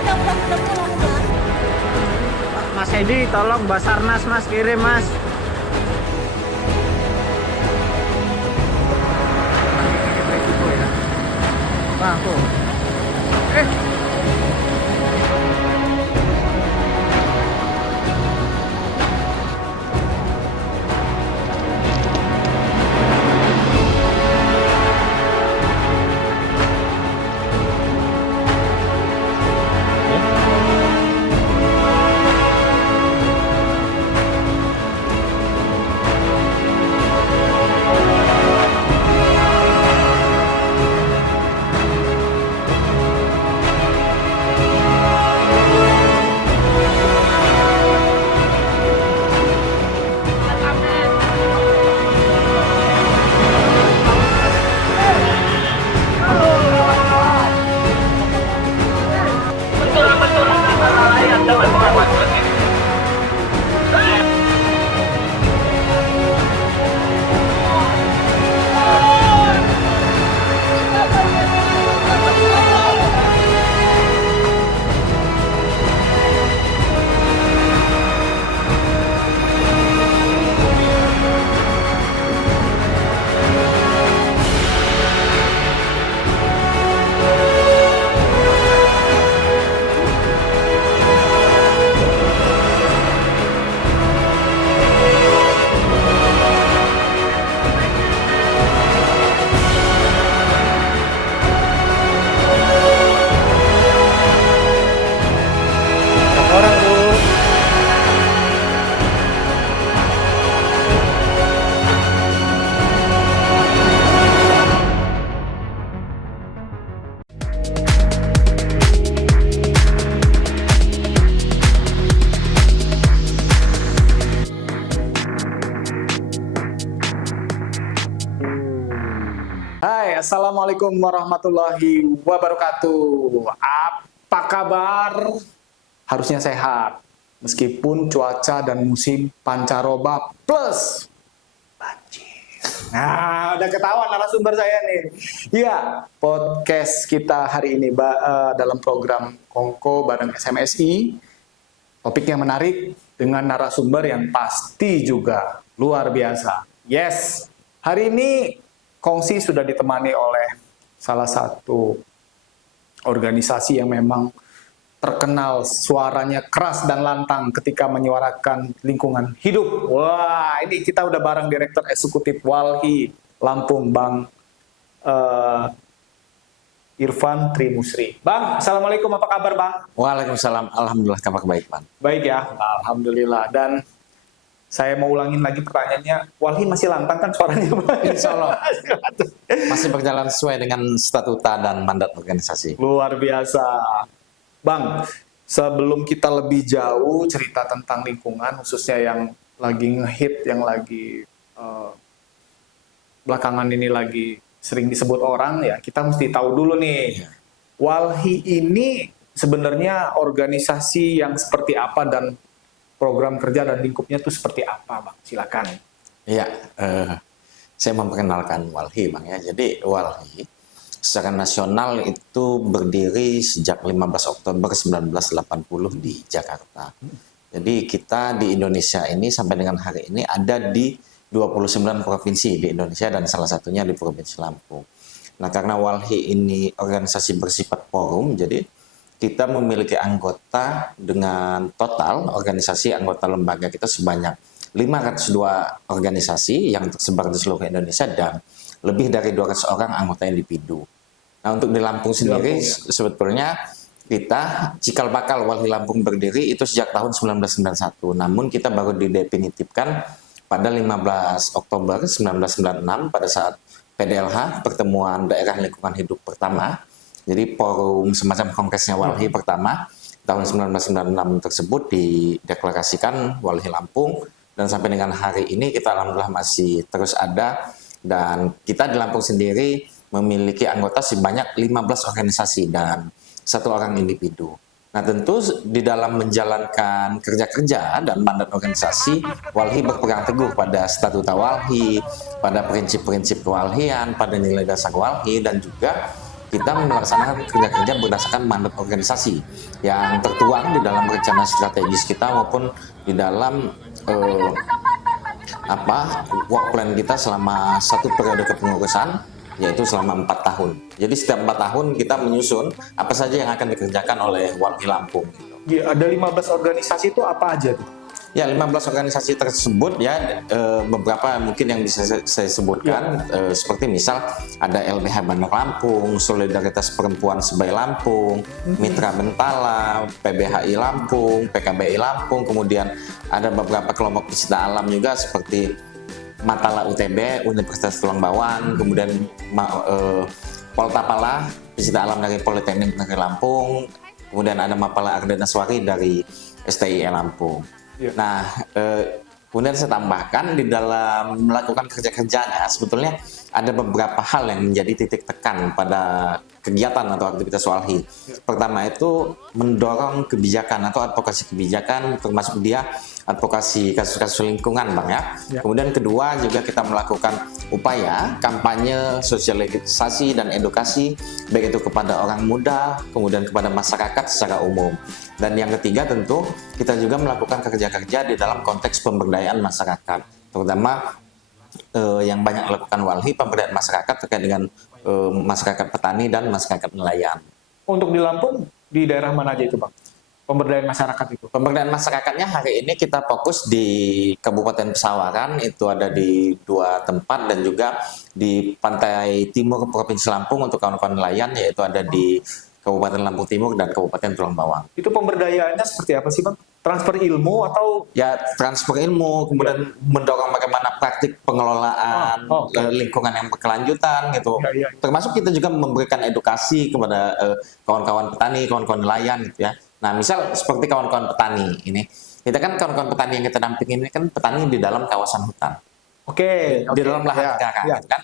udah pulang udah. Mas Edi, tolong Basarnas Mas kirim Mas. Resiko ya. Bang, tuh. Orang Bu. Hai, Assalamualaikum warahmatullahi wabarakatuh. Apa kabar? Harusnya sehat, meskipun cuaca dan musim pancaroba plus banjir. Nah, udah ketahuan narasumber saya nih. Iya, podcast kita hari ini dalam program Kongko bareng SMSI. Topiknya menarik dengan narasumber yang pasti juga luar biasa. Yes, hari ini Kongsi sudah ditemani oleh salah satu organisasi yang memang terkenal suaranya keras dan lantang ketika menyuarakan lingkungan hidup. Wah, ini kita udah bareng Direktur Eksekutif Walhi Lampung, Bang Irfan Trimusri. Bang, Assalamualaikum, apa kabar Bang? Waalaikumsalam, alhamdulillah kabar baik, Bang. Baik ya, alhamdulillah. Dan saya mau ulangin lagi pertanyaannya, Walhi masih lantang kan suaranya Bang? Insya Allah masih berjalan sesuai dengan statuta dan mandat organisasi. Luar biasa. Bang, sebelum kita lebih jauh cerita tentang lingkungan, khususnya yang lagi ngehit, yang lagi belakangan ini lagi sering disebut orang, ya kita mesti tahu dulu nih, Walhi ini sebenarnya organisasi yang seperti apa dan program kerja dan lingkupnya itu seperti apa, Bang? Silakan. Iya, saya memperkenalkan Walhi, Bang ya. Jadi Walhi secara nasional itu berdiri sejak 15 Oktober 1980 di Jakarta. Jadi kita di Indonesia ini sampai dengan hari ini ada di 29 provinsi di Indonesia dan salah satunya di Provinsi Lampung. Nah, karena Walhi ini organisasi bersifat forum, jadi kita memiliki anggota dengan total organisasi anggota lembaga kita sebanyak 502 organisasi yang tersebar di seluruh Indonesia dan lebih dari 200 orang anggota individu. Nah, untuk di Lampung sendiri sebetulnya kita cikal bakal Walhi Lampung berdiri itu sejak tahun 1991. Namun kita baru didefinitifkan pada 15 Oktober 1996 pada saat PDLH, Pertemuan Daerah Lingkungan Hidup pertama. Jadi forum semacam kongresnya Walhi pertama tahun 1996 tersebut dideklarasikan Walhi Lampung dan sampai dengan hari ini kita alhamdulillah masih terus ada dan kita di Lampung sendiri memiliki anggota sebanyak 15 organisasi dan 1 orang individu. Nah, tentu di dalam menjalankan kerja-kerja dan mandat organisasi, Walhi berpegang teguh pada statuta Walhi, pada prinsip-prinsip kewalhian, pada nilai dasar Walhi, dan juga kita melaksanakan kerja-kerja berdasarkan mandat organisasi yang tertuang di dalam rencana strategis kita maupun di dalam work plan kita selama satu periode kepengurusan, yaitu selama 4 tahun. Jadi setiap 4 tahun kita menyusun apa saja yang akan dikerjakan oleh Walhi Lampung. Ada 15 organisasi itu apa aja tuh? Ya, 15 organisasi tersebut ya, beberapa mungkin yang bisa saya sebutkan, seperti misal ada LBH Bandar Lampung, Solidaritas Perempuan Sebai Lampung, Mitra Bentala, PBHI Lampung, PKBI Lampung, kemudian ada beberapa kelompok pecinta alam juga seperti Matala UTB, Universitas Tulang Bawang, kemudian Poltapala, pecinta alam dari Politeknik Negeri Lampung, kemudian ada Mapala Ardenaswari dari STIE Lampung. Nah, kemudian saya tambahkan di dalam melakukan kerja-kerjanya sebetulnya ada beberapa hal yang menjadi titik tekan pada kegiatan atau aktivitas Walhi. Pertama itu mendorong kebijakan atau advokasi kebijakan, termasuk dia advokasi kasus-kasus lingkungan, Bang ya. Kemudian kedua juga kita melakukan upaya kampanye, sosialisasi dan edukasi baik itu kepada orang muda, kemudian kepada masyarakat secara umum. Dan yang ketiga tentu kita juga melakukan kerja-kerja di dalam konteks pemberdayaan masyarakat, terutama yang banyak dilakukan Walhi, pemberdayaan masyarakat terkait dengan masyarakat petani dan masyarakat nelayan. Untuk di Lampung, di daerah mana aja itu, Bang? Pemberdayaan masyarakat itu? Pemberdayaan masyarakatnya hari ini kita fokus di Kabupaten Pesawaran, itu ada di 2 tempat, dan juga di pantai timur Provinsi Lampung untuk kawan-kawan nelayan, yaitu ada di Kabupaten Lampung Timur dan Kabupaten Tulang Bawang. Itu pemberdayaannya seperti apa sih, Bang? Transfer ilmu atau? Ya, transfer ilmu, kemudian mendorong bagaimana praktik pengelolaan lingkungan yang berkelanjutan gitu. Termasuk kita juga memberikan edukasi kepada kawan-kawan petani, kawan-kawan nelayan gitu ya. Nah, misal seperti kawan-kawan petani ini, kita kan kawan-kawan petani yang kita dampingin ini kan petani di dalam kawasan hutan. Di dalam lahan negara, kan?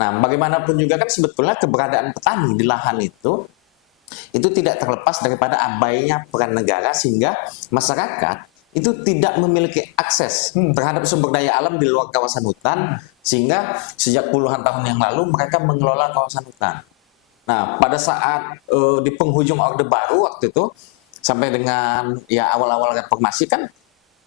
Nah, bagaimanapun juga kan sebetulnya keberadaan petani di lahan itu tidak terlepas daripada abainya peran negara, sehingga masyarakat itu tidak memiliki akses terhadap sumber daya alam di luar kawasan hutan, sehingga sejak puluhan tahun yang lalu mereka mengelola kawasan hutan. Nah, pada saat di penghujung Orde Baru waktu itu, sampai dengan ya awal-awal reformasi kan,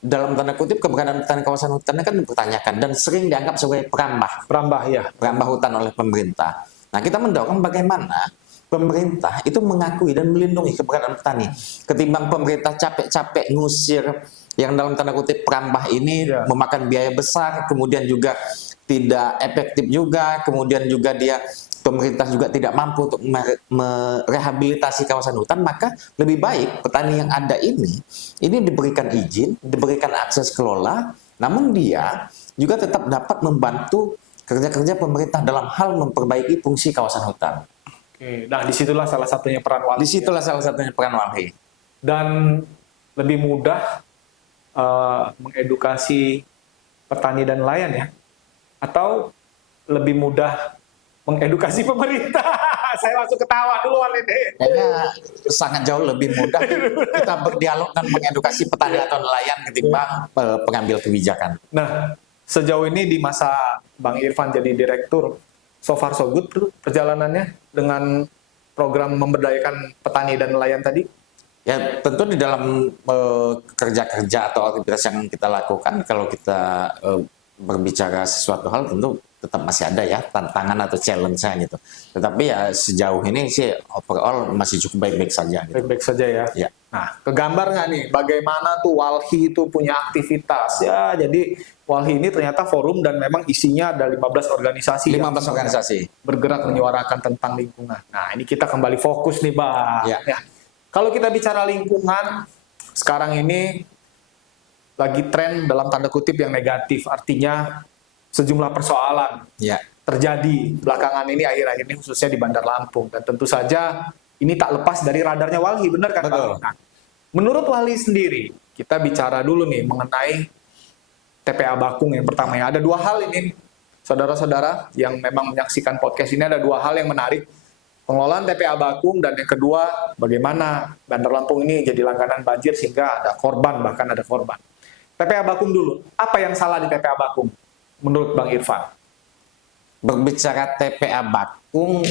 dalam tanda kutip keberadaan petani kawasan hutannya kan dipertanyakan dan sering dianggap sebagai perambah hutan oleh pemerintah. Nah, kita mendorong bagaimana pemerintah itu mengakui dan melindungi keberadaan petani, ketimbang pemerintah capek-capek ngusir yang dalam tanda kutip perambah ini, memakan biaya besar, kemudian juga tidak efektif juga, kemudian juga pemerintah juga tidak mampu untuk merehabilitasi kawasan hutan. Maka lebih baik petani yang ada ini diberikan izin, diberikan akses kelola, namun dia juga tetap dapat membantu kerja-kerja pemerintah dalam hal memperbaiki fungsi kawasan hutan. Nah, disitulah salah satunya peran Walhi. Dan lebih mudah mengedukasi petani dan nelayan ya? Atau lebih mudah mengedukasi pemerintah? Saya langsung ketawa duluan ini. Kayaknya sangat jauh lebih mudah kita berdialog dan mengedukasi petani atau nelayan ketimbang pengambil kebijakan. Nah, sejauh ini di masa Bang Irfan jadi direktur, so far so good perjalanannya dengan program memberdayakan petani dan nelayan tadi? Ya, tentu di dalam kerja-kerja atau aktivitas yang kita lakukan, kalau kita berbicara sesuatu hal tentu tetap masih ada ya tantangan atau challenge-nya gitu. Tetapi ya sejauh ini sih overall masih cukup baik-baik saja. Gitu. Baik-baik saja ya. Ya. Nah, kegambar nggak nih bagaimana tuh Walhi itu punya aktivitas ya? Jadi Walhi ini ternyata forum dan memang isinya ada 15 organisasi. 15 organisasi bergerak menyuarakan tentang lingkungan. Nah, ini kita kembali fokus nih, Bang. Ya. Kalau kita bicara lingkungan, sekarang ini lagi tren dalam tanda kutip yang negatif, artinya sejumlah persoalan terjadi belakangan ini, akhir-akhir ini khususnya di Bandar Lampung, dan tentu saja ini tak lepas dari radarnya Walhi, benar kan? Betul. Nah, menurut Walhi sendiri, kita bicara dulu nih mengenai TPA Bakung yang pertama ya. Ada 2 hal ini, saudara-saudara yang memang menyaksikan podcast ini, ada 2 hal yang menarik. Pengelolaan TPA Bakung, dan yang kedua bagaimana Bandar Lampung ini jadi langganan banjir sehingga ada korban, bahkan ada korban. TPA Bakung dulu, apa yang salah di TPA Bakung menurut Bang Irfan? Berbicara TPA Bakung,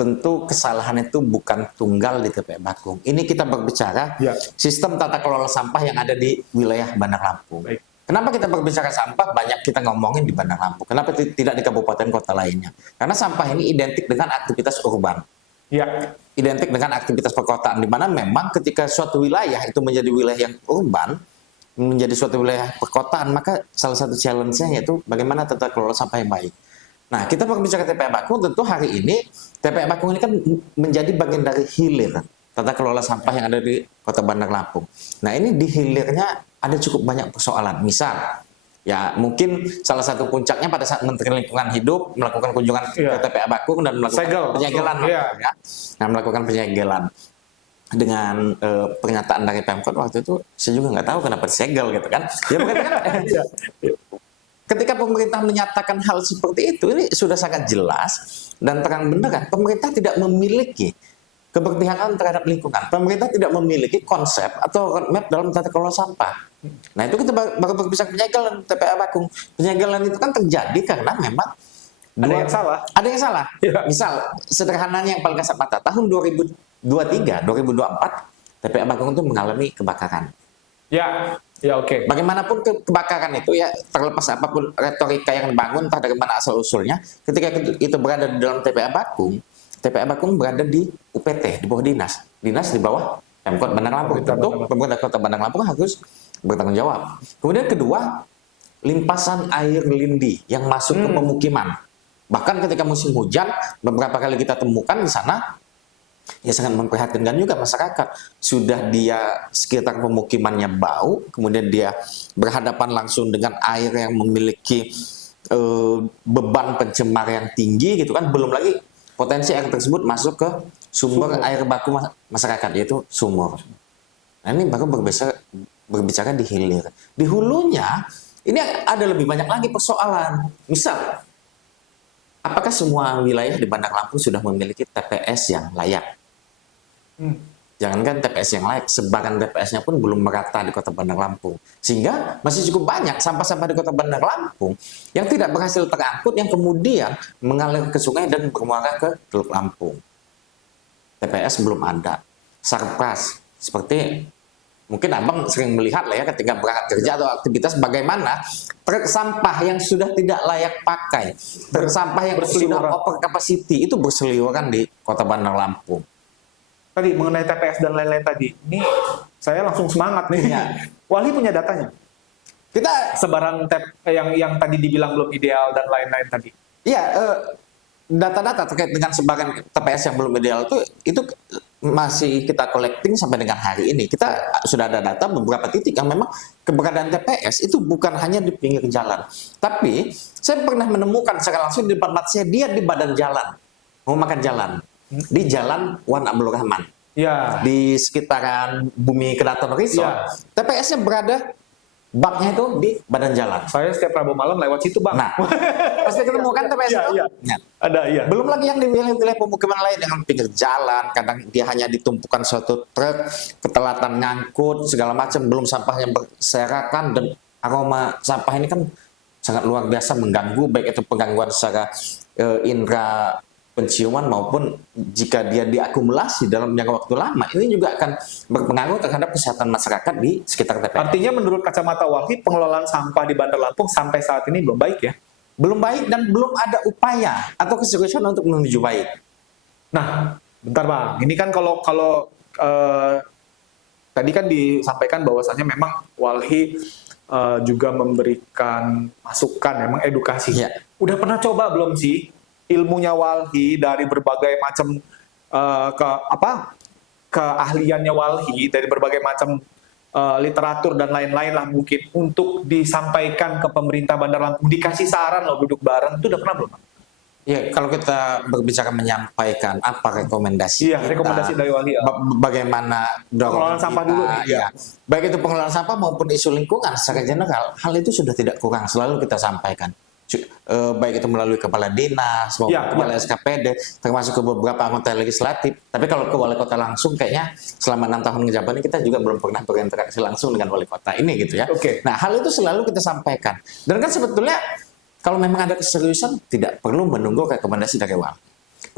tentu kesalahan itu bukan tunggal di TPA Bakung. Ini kita berbicara Ya. sistem tata kelola sampah yang ada di wilayah Bandar Lampung. Baik. Kenapa kita berbicara sampah? Banyak kita ngomongin di Bandar Lampung. Kenapa tidak di kabupaten kota lainnya? Karena sampah ini identik dengan aktivitas urban. Ya. Identik dengan aktivitas perkotaan, di mana memang ketika suatu wilayah itu menjadi wilayah yang urban, menjadi suatu wilayah perkotaan, maka salah satu challenge-nya yaitu bagaimana tata kelola sampah yang baik. Nah, kita berbicara TPA Bakung, tentu hari ini TPA Bakung ini kan menjadi bagian dari hilir tata kelola sampah yang ada di Kota Bandar Lampung. Nah, ini di hilirnya ada cukup banyak persoalan. Misal, ya mungkin salah satu puncaknya pada saat Menteri Lingkungan Hidup melakukan kunjungan ke TPA Bakung dan melakukan penyegelan, ya. Nah, melakukan penyegelan dengan pernyataan dari Pemkot waktu itu, saya juga nggak tahu kenapa disegel gitu kan. Ya berarti kan ketika pemerintah menyatakan hal seperti itu, ini sudah sangat jelas dan terang benderang. Pemerintah tidak memiliki keberpihakan terhadap lingkungan. Pemerintah tidak memiliki konsep atau roadmap dalam tata kelola sampah. Nah, itu kita baru berbicara penyegelan TPA Bakung. Penyegelan itu kan terjadi karena memang Ada yang salah. Ada yang salah. Ya. Misal, sederhananya yang paling kasat mata, tahun 2023, 2024, TPA Bakung itu mengalami kebakaran. Ya. Ya, oke. Bagaimanapun kebakaran itu ya, terlepas apapun retorika yang dibangun, entah dari mana asal-usulnya, ketika itu berada di dalam TPA Bakung berada di UPT, di bawah dinas. Dinas di bawah Pemkot Bandar Lampung. Tentu pemerintah Kota Bandar Lampung harus bertanggung jawab. Kemudian kedua, limpasan air lindi yang masuk ke pemukiman. Bahkan ketika musim hujan, beberapa kali kita temukan di sana, ya sangat memprihatinkan juga masyarakat. Sudah dia sekitar pemukimannya bau, kemudian dia berhadapan langsung dengan air yang memiliki beban pencemar yang tinggi gitu kan. Belum lagi potensi air tersebut masuk ke sumber air baku masyarakat, yaitu sumur. Nah, ini baru berbicara di hilir. Di hulunya, ini ada lebih banyak lagi persoalan. Misal, apakah semua wilayah di Bandar Lampung sudah memiliki TPS yang layak? Jangankan TPS yang layak, sebaran TPS-nya pun belum merata di Kota Bandar Lampung. Sehingga masih cukup banyak sampah-sampah di Kota Bandar Lampung yang tidak berhasil terangkut, yang kemudian mengalir ke sungai dan bermuara ke Teluk Lampung. TPS belum ada. Sarpras, seperti mungkin abang sering melihat lah ya ketika berangkat kerja atau aktivitas, bagaimana truk sampah yang sudah tidak layak pakai, truk sampah yang sudah over capacity itu berseliweran di Kota Bandar Lampung. Tadi mengenai TPS dan lain-lain tadi, ini saya langsung semangat nih. Ya. Wali punya datanya. Kita Sebaran yang tadi dibilang belum ideal dan lain-lain tadi. ya data-data terkait dengan sebaran TPS yang belum ideal itu masih kita collecting sampai dengan hari ini. Kita sudah ada data beberapa titik yang memang keberadaan TPS itu bukan hanya di pinggir jalan, tapi saya pernah menemukan secara langsung di depan mata saya, dia di badan jalan, mau makan jalan. Di Jalan Wan Abdul Rahman, Ya. di sekitaran Bumi Keraton Resort, Ya. TPS-nya berada, baknya itu di badan jalan. Saya setiap Rabu malam lewat situ, Bang. Nah, pasti ketemu kan TPS Iya, itu? iya. Ya. Ada, iya. Belum lagi yang di wilayah-wilayah pemukiman lain yang pinggir jalan, kadang dia hanya ditumpukan suatu truk, ketelatan ngangkut, segala macam, belum sampahnya berserakan, dan aroma sampah ini kan sangat luar biasa mengganggu, baik itu penggangguan secara indera penciuman maupun jika dia diakumulasi dalam jangka waktu lama, ini juga akan berpengaruh terhadap kesehatan masyarakat di sekitar TPS. Artinya menurut kacamata Walhi, pengelolaan sampah di Bandar Lampung sampai saat ini belum baik ya? Belum baik dan belum ada upaya atau keseriusan untuk menuju baik. Nah, bentar Bang, ini kan kalau tadi kan disampaikan bahwasannya memang Walhi juga memberikan masukan, memang edukasi. Ya. Udah pernah coba belum sih ilmunya Walhi dari berbagai macam keahliannya Walhi dari berbagai macam literatur dan lain-lain lah mungkin untuk disampaikan ke pemerintah Bandar Lampung, dikasih saran loh, duduk bareng, itu udah pernah belum? Ya, kalau kita berbicara menyampaikan apa rekomendasi Iya, kita, rekomendasi dari Walhi. bagaimana Pengelolaan sampah dulu nih, ya. Baik itu pengelolaan sampah maupun isu lingkungan secara general, hal itu sudah tidak kurang, selalu kita sampaikan. Baik itu melalui kepala dinas maupun kepala SKPD, termasuk ke beberapa anggota legislatif. Tapi kalau ke wali kota langsung, kayaknya selama 6 tahun menjabat ini kita juga belum pernah berinteraksi langsung dengan wali kota ini gitu ya. Nah, hal itu selalu kita sampaikan. Dan kan sebetulnya kalau memang ada keseriusan, tidak perlu menunggu rekomendasi dari wali.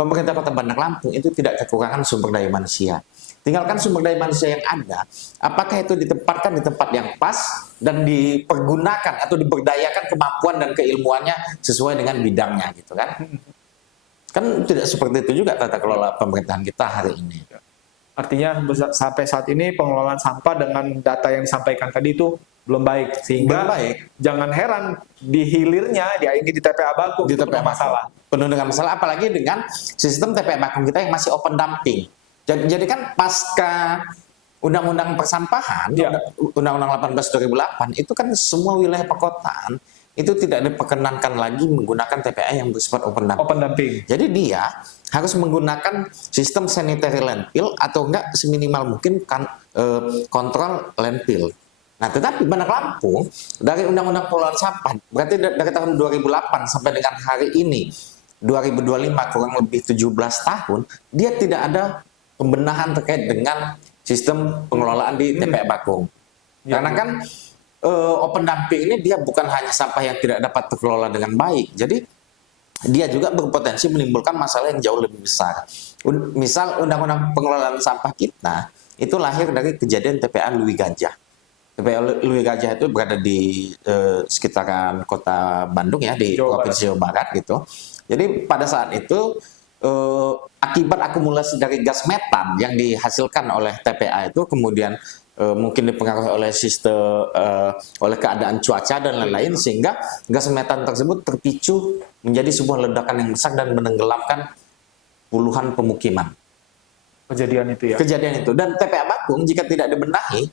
pemerintah Kota Bandar Lampung itu tidak kekurangan sumber daya manusia. Tinggalkan sumber daya manusia yang ada, apakah itu ditempatkan di tempat yang pas dan dipergunakan atau diberdayakan kemampuan dan keilmuannya sesuai dengan bidangnya gitu kan? Kan tidak seperti itu juga tata kelola pemerintahan kita hari ini. Artinya sampai saat ini pengelolaan sampah dengan data yang disampaikan tadi itu belum baik, sehingga Belum baik. jangan heran di hilirnya ini di TPA Bakung Di itu TPA penuh masalah. Penuh dengan masalah, apalagi dengan sistem TPA Bakung kita yang masih open dumping. Jadi kan pasca Undang-Undang Persampahan, Ya. Undang-Undang 18 2008, itu kan semua wilayah perkotaan itu tidak diperkenankan lagi menggunakan TPA yang bersifat open dumping. Open dumping. Jadi dia harus menggunakan sistem sanitary landfill atau enggak seminimal mungkin kan kontrol landfill. Nah, tetapi Bandar Lampung dari Undang-Undang Pengelolaan Sampah berarti dari tahun 2008 sampai dengan hari ini 2025 kurang lebih 17 tahun dia tidak ada pembenahan terkait dengan sistem pengelolaan di TPA Bakung. Ya. Karena kan open dumping ini dia bukan hanya sampah yang tidak dapat terkelola dengan baik. Jadi dia juga berpotensi menimbulkan masalah yang jauh lebih besar. Misal Undang-Undang Pengelolaan Sampah kita itu lahir dari kejadian TPA Lui Gajah. TPA Lui Gajah itu berada di sekitaran kota Bandung ya, di Provinsi Jawa Barat gitu. Jadi pada saat itu akibat akumulasi dari gas metan yang dihasilkan oleh TPA itu kemudian mungkin dipengaruhi oleh sistem oleh keadaan cuaca dan lain-lain sehingga gas metan tersebut terpicu menjadi sebuah ledakan yang besar dan menenggelamkan puluhan pemukiman. Kejadian itu ya. Kejadian itu dan TPA Bakung jika tidak dibenahi,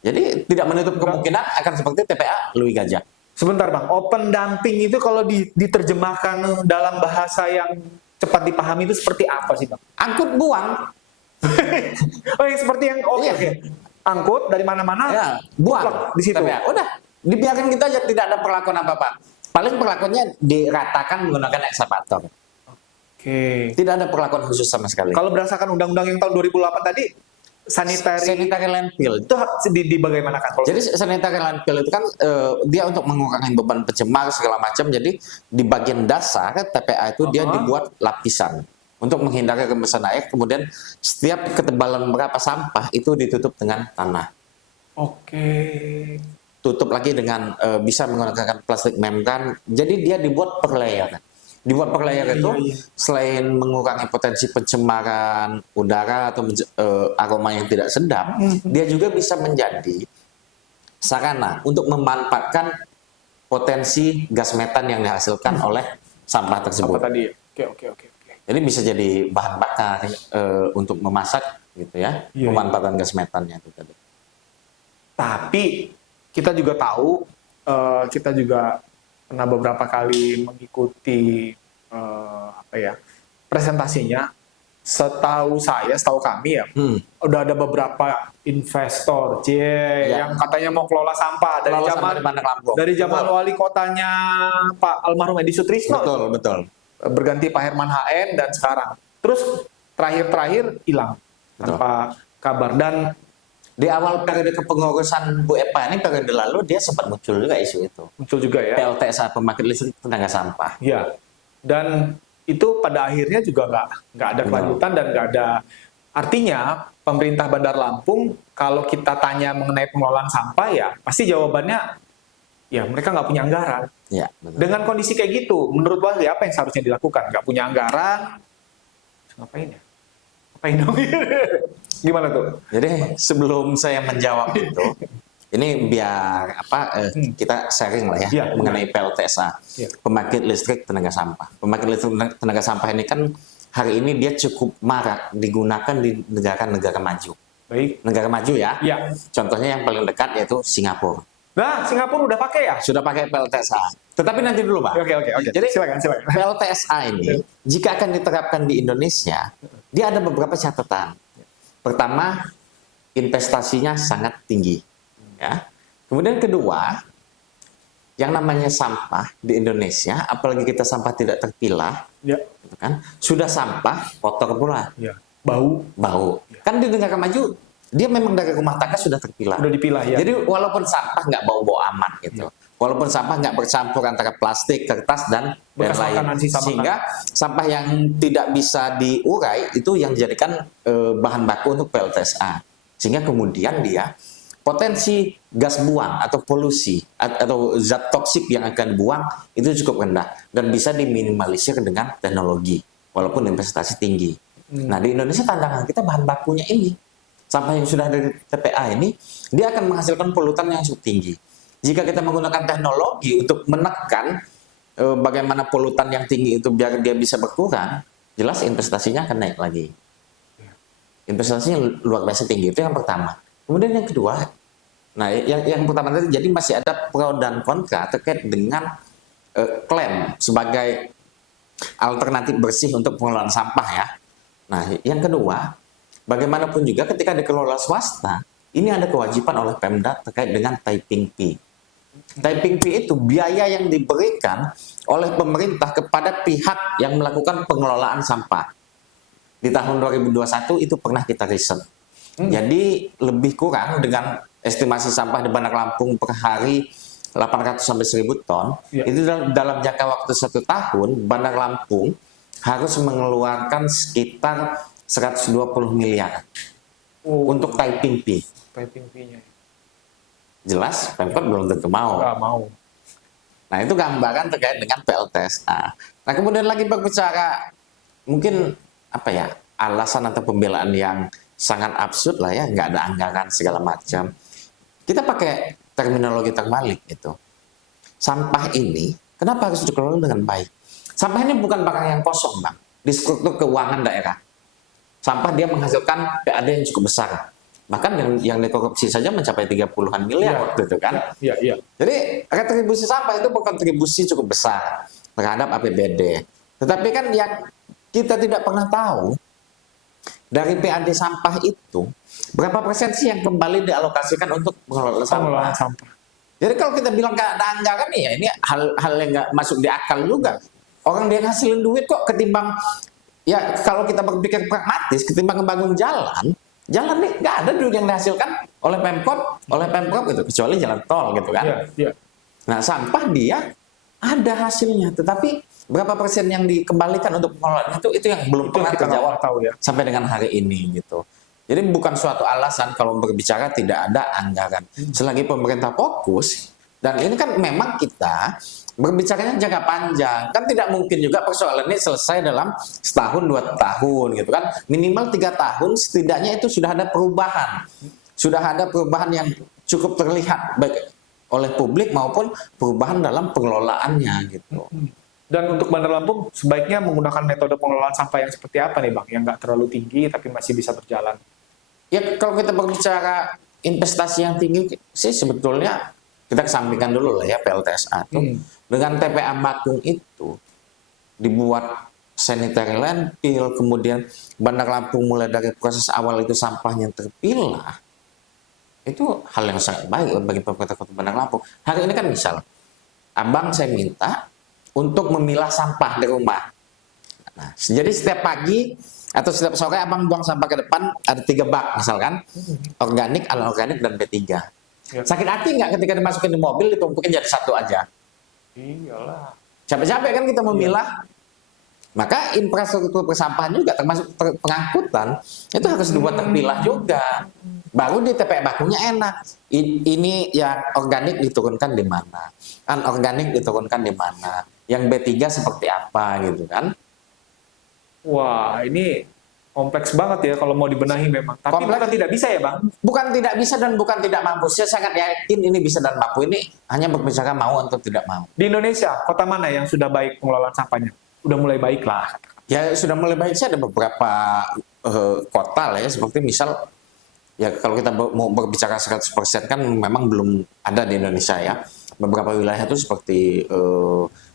jadi tidak menutup kemungkinan akan seperti TPA Lui Gajah. Sebentar Bang, open dumping itu kalau diterjemahkan dalam bahasa yang cepat dipahami itu seperti apa sih Bang? Angkut buang. Oh yang seperti yang Iya. oke. Angkut dari mana-mana, Ya, buang mutlak di situ. TPA. Udah, dibiarkan kita aja, tidak ada perlakuan apa-apa. Paling perlakuannya diratakan menggunakan ekskavator. Oke. Tidak ada perlakuan khusus sama sekali. Kalau berdasarkan undang-undang yang tahun 2008 tadi, sanitary landfill itu di bagaimanakan? Kalau jadi sanitary landfill itu kan dia untuk mengurangi beban pencemar segala macam. Jadi di bagian dasar TPA itu dia dibuat lapisan untuk menghindari rembesan air. Kemudian setiap ketebalan berapa sampah itu ditutup dengan tanah. Oke. Tutup lagi dengan bisa menggunakan plastik membran. Jadi dia dibuat per layer. Dibuat per layer itu selain mengurangi potensi pencemaran udara atau aroma yang tidak sedap, dia juga bisa menjadi sarana untuk memanfaatkan potensi gas metan yang dihasilkan oleh sampah tersebut. Apa tadi? Oke. Jadi bisa jadi bahan bakar untuk memasak gitu ya, pemanfaatan gas metannya itu tadi. Tapi kita juga tahu, kita juga pernah beberapa kali mengikuti presentasinya. Setahu kami ya, udah ada beberapa investor yang katanya mau kelola sampah dari zaman wali kotanya Pak almarhum Edi Sutrisno. Betul. Berganti Pak Herman HN dan sekarang. Terus terakhir hilang tanpa kabar. Dan di awal periode kepengurusan Bu Epa ini periode lalu dia sempat muncul juga isu itu. Muncul juga ya. PLTSA, pembangkit listrik tenaga sampah. Iya. Dan itu pada akhirnya juga nggak ada kelanjutan dan nggak ada. Artinya pemerintah Bandar Lampung kalau kita tanya mengenai pengelolaan sampah ya pasti jawabannya ya mereka nggak punya anggaran. Ya, betul. Dengan kondisi kayak gitu, menurut Wali apa yang seharusnya dilakukan? Nggak punya anggaran, ngapain ya? Ngapain dong? Gimana tuh? Jadi sebelum saya menjawab itu, ini biar kita sharing lah ya mengenai PLTSA, pembangkit listrik tenaga sampah. Pembangkit listrik tenaga sampah ini kan hari ini dia cukup marak digunakan di negara-negara maju. Baik. Negara maju ya. Ya. Contohnya yang paling dekat yaitu Singapura. Nah, Singapura udah pakai ya? Sudah pakai PLTSA. Tetapi nanti dulu, Pak. Oke. Jadi silakan. PLTSA ini jika akan diterapkan di Indonesia, dia ada beberapa catatan. Pertama, investasinya sangat tinggi. Ya. Kemudian kedua, yang namanya sampah di Indonesia, apalagi kita sampah tidak terpilah, gitu kan? Sudah sampah kotor pula. Ya. Bau. Kan di negara maju dia memang dari rumah tangga sudah terpilah. Udah dipilah ya. Jadi walaupun sampah nggak bau-bau amat gitu. walaupun sampah nggak bercampur antara plastik, kertas, dan Bekas lain-lain. makanan, sisa Sehingga sampah yang tidak bisa diurai itu yang dijadikan bahan baku untuk PLTSA. Sehingga kemudian dia potensi gas buang atau polusi atau zat toksik yang akan dibuang itu cukup rendah dan bisa diminimalisir dengan teknologi walaupun investasi tinggi. Nah, di Indonesia tantangan kita bahan bakunya ini. Sampah yang sudah dari TPA ini, dia akan menghasilkan polutan yang cukup tinggi. Jika kita menggunakan teknologi untuk menekan bagaimana polutan yang tinggi itu biar dia bisa berkurang, jelas investasinya akan naik lagi. Investasinya luar biasa tinggi, itu yang pertama. Kemudian yang kedua, nah yang pertama tadi, jadi masih ada pro dan kontra terkait dengan klaim sebagai alternatif bersih untuk pengelolaan sampah ya. Nah, yang kedua, bagaimanapun juga ketika dikelola swasta, ini ada kewajiban oleh Pemda terkait dengan typing fee. Typing fee itu biaya yang diberikan oleh pemerintah kepada pihak yang melakukan pengelolaan sampah. Di tahun 2021 itu pernah kita riset. Jadi lebih kurang dengan estimasi sampah di Bandar Lampung per hari 800 sampai 1000 ton. Ya. Itu dalam jangka waktu 1 tahun, Bandar Lampung harus mengeluarkan sekitar 120 miliar untuk typing fee. Typing fee-nya. Jelas, Pemkot belum tentu mau. Nggak mau. Nah, itu gambaran terkait dengan PLTSA. Nah, kemudian lagi berbicara mungkin apa ya, alasan atau pembelaan yang sangat absurd lah ya, nggak ada anggaran segala macam. Kita pakai terminologi terbalik gitu. Sampah ini kenapa harus dikelola dengan baik? Sampah ini bukan barang yang kosong, Bang. Di struktur keuangan daerah, sampah dia menghasilkan PAD yang cukup besar. Bahkan yang dikorupsi saja mencapai 30-an miliar waktu itu kan. Iya. Jadi retribusi sampah itu berkontribusi cukup besar terhadap APBD. Tetapi kan yang kita tidak pernah tahu dari PAD sampah itu berapa persen sih yang kembali dialokasikan untuk pengelolaan sampah. Jadi kalau kita bilang nggak ada anggaran ya ini hal yang nggak masuk di akal juga. Orang dia ngasilin duit kok ketimbang, ya kalau kita berpikir pragmatis, ketimbang membangun jalan nih nggak ada duit yang dihasilkan oleh Pemkot, oleh Pemprov gitu, kecuali jalan tol gitu kan. Iya. Nah, sampah dia ada hasilnya, tetapi berapa persen yang dikembalikan untuk pengelolaan itu yang belum pernah terjawab sampai dengan hari ini gitu. Jadi bukan suatu alasan kalau berbicara tidak ada anggaran. Selagi pemerintah fokus, dan ini kan memang kita berbicaranya jangka panjang, kan tidak mungkin juga persoalan ini selesai dalam setahun 2 tahun gitu kan. Minimal 3 tahun setidaknya itu sudah ada perubahan. Sudah ada perubahan yang cukup terlihat baik oleh publik maupun perubahan dalam pengelolaannya gitu. Dan untuk Bandar Lampung sebaiknya menggunakan metode pengelolaan sampah yang seperti apa nih Bang? Yang nggak terlalu tinggi tapi masih bisa berjalan. Ya kalau kita berbicara investasi yang tinggi sih sebetulnya kita kesampingkan dulu lah ya PLTSA itu. Dengan TPA Bakung itu dibuat sanitary landfill, kemudian Bandar Lampung mulai dari proses awal itu sampahnya terpilah. Itu hal yang sangat baik bagi pemerintah Kota Bandar Lampung. Hari ini kan misal, abang saya minta untuk memilah sampah di rumah. Nah, jadi setiap pagi atau setiap sore abang buang sampah ke depan ada 3 bak misalkan, organik, anorganik, dan B3. Ya. Sakit hati nggak ketika dimasukin di mobil ditumpukin jadi 1 aja? Iyalah. Capek-capek kan kita memilah. Maka infrastruktur persampahan juga termasuk pengangkutan itu harus dibuat terpilah juga. Baru di TPA Bakungnya enak. Ini yang organik diturunkan di mana, anorganik diturunkan di mana, yang B3 seperti apa gitu kan. Wah, ini kompleks banget ya kalau mau dibenahi memang. Tapi Kompleks. bukan tidak bisa ya Bang? Bukan tidak bisa dan bukan tidak mampu. Saya sangat yakin ini bisa dan mampu. Ini hanya berbicara mau atau tidak mau. Di Indonesia, kota mana yang sudah baik pengelolaan sampahnya? Udah mulai baik lah. Ya sudah mulai baik sih, ada beberapa kota lah ya, seperti misal ya kalau kita mau berbicara 100% kan memang belum ada di Indonesia ya. Beberapa wilayah itu seperti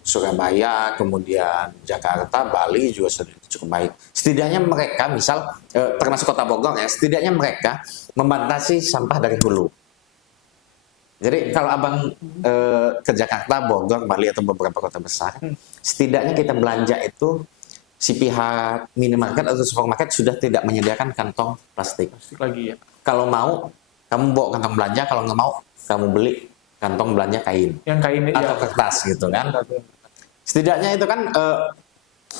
Surabaya, kemudian Jakarta, Bali juga sudah cukup baik. Setidaknya mereka misal termasuk Kota Bogor ya, setidaknya mereka membatasi sampah dari hulu. Jadi kalau abang ke Jakarta, Bogor, Bali atau beberapa kota besar, setidaknya kita belanja itu si pihak minimarket atau supermarket sudah tidak menyediakan kantong plastik. Plastik lagi ya. Kalau mau, kamu bawa kantong belanja. Kalau nggak mau, kamu beli kantong belanja kain Yang kain atau kertas gitu kan. Setidaknya itu kan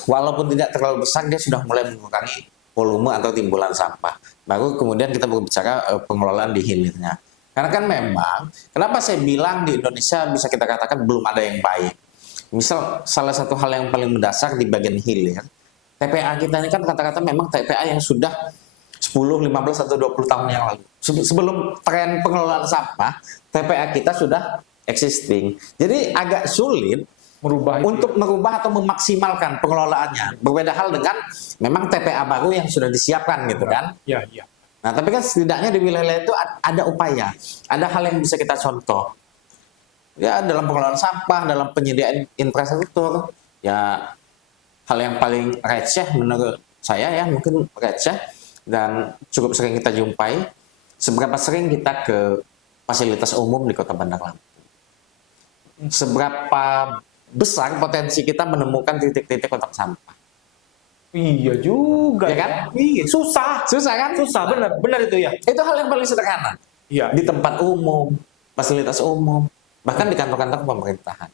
walaupun tidak terlalu besar, dia sudah mulai mengurangi volume atau timbulan sampah. Baru kemudian kita berbicara pengelolaan di hilirnya. Karena kan memang, kenapa saya bilang di Indonesia bisa kita katakan belum ada yang baik. Misal salah satu hal yang paling mendasar di bagian hilir, TPA kita ini kan kata-kata memang TPA yang sudah 10, 15, atau 20 tahun yang lalu. Sebelum tren pengelolaan sampah, TPA kita sudah existing. Jadi agak sulit untuk merubah atau memaksimalkan pengelolaannya. Berbeda hal dengan memang TPA baru yang sudah disiapkan gitu kan. Iya, iya. Nah, tapi kan setidaknya di wilayah itu ada upaya, ada hal yang bisa kita contoh. Ya, dalam pengelolaan sampah, dalam penyediaan infrastruktur, ya hal yang paling receh menurut saya ya, mungkin receh dan cukup sering kita jumpai, seberapa sering kita ke fasilitas umum di Kota Bandar Lampung. Seberapa besar potensi kita menemukan titik-titik kotak sampah. Iya juga Ya kan? Iya, susah kan? Susah, benar itu ya. Itu hal yang paling sederhana. Iya. Di tempat umum, fasilitas umum, bahkan di kantor-kantor pemerintahan.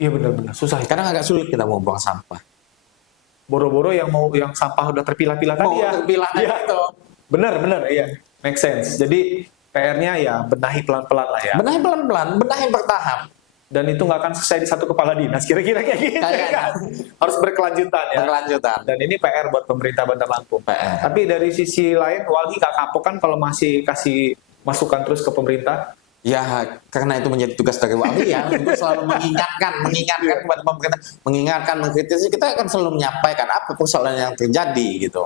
Iya benar-benar susah. Kadang agak sulit kita mau buang sampah. Boro-boro yang sampah udah terpilah-pilah tadi ya. Terpilah Iya. itu. Benar, iya. Make sense. Jadi PR-nya ya benahi pelan-pelan lah ya. Benahi pelan-pelan, benahi bertahap. Dan itu nggak akan selesai di satu kepala dinas, kira-kira kayak gitu. Kayaknya. Harus berkelanjutan ya. Berkelanjutan. Dan ini PR buat pemerintah Bandar Lampung. PR. Tapi dari sisi lain, Walhi nggak kapok kan kalau masih kasih masukan terus ke pemerintah? Ya, karena itu menjadi tugas dari Walhi ya, untuk selalu mengingatkan kepada pemerintah, mengingatkan, mengkritisi, kita akan selalu menyampaikan apa persoalan yang terjadi gitu.